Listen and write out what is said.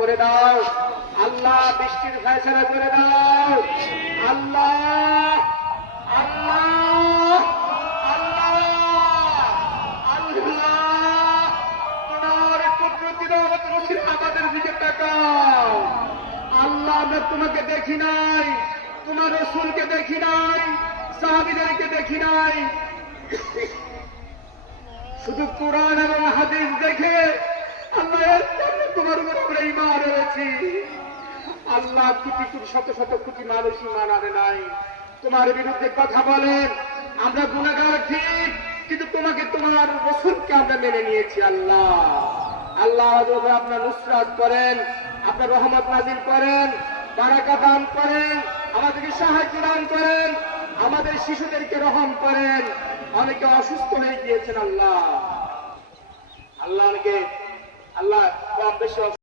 করে দাও আল্লাহ, বৃষ্টির ফয়সালা করে দাও আল্লাহ, আল্লাহ, আল্লাহ, আল্লাহ, তোমার কুদরতি রহমতের ওসিলায় আমাদের দিকে তাকাও আল্লাহ। আমরা তোমাকে দেখি নাই, তোমার রাসূলকে দেখি নাই, সাহাবীদেরকে দেখি নাই, শুধু কোরআন এবং হাদিস দেখে আল্লাহ তোমার উপর আমরা ঈমান এনেছি আল্লাহ। কোটি কোটি শত শত কোটি মানুষ ঈমান আনে নাই, তোমার বিরুদ্ধে কথা বলেন। আমরা গুনাহগার ঠিক, কিন্তু তোমাকে তোমার রাসূলকে আমরা মেনে নিয়েছি আল্লাহ। আল্লাহ আপনার নুসরাত করেন, আপনার রহমত নাজিল করেন, বারাকা দান করেন, আমাদেরকে সাহায্য দান করেন, আমাদের শিশুদেরকে রহম করেন। অনেকে অসুস্থ হয়ে গিয়েছেন আল্লাহ, আল্লাহ অনেকে আল্লাহ কম বেশি